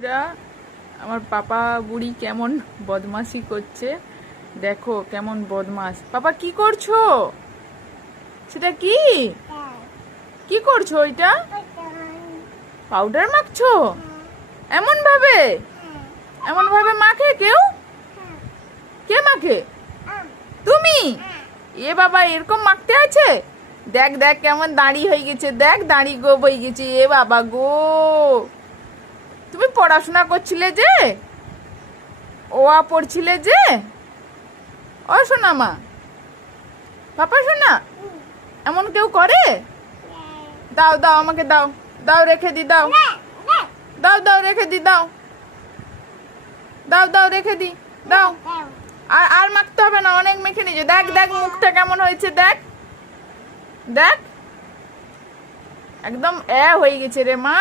বন্ধুরা, আমার পাপা বুড়ি কেমন বদমাশি করছে দেখো, কেমন বদমাশ। পাপা কি করছো? সেটা কি কি করছো? ওইটা পাউডার মাখছো? এমন ভাবে এমন ভাবে মাখে কেউ? কে মাখে? তুমি? এ বাবা, এরকম মাখতে আছে? দেখ দেখ কেমন দাড়ি হয়ে গেছে, দেখ দাড়ি গোব হয়ে গেছে। এ বাবা গো, তুমি পড়াশোনা করছিলে যে, ওয়া পড়ছিলে যে, ও শোনা মা, পাপা শোনা, এমন কেউ করে? দাও দাও আমাকে দাও, দাও রেখে দি, দাও দাও দাও রেখে দি, দাও দাও দাও রেখে দি, দাও। আর আর মাখতে হবে না, অনেক মেখে নিয়েছো। দেখ দেখ মুখটা কেমন হয়েছে, দেখ দেখ, একদম হয়ে গেছে রে মা।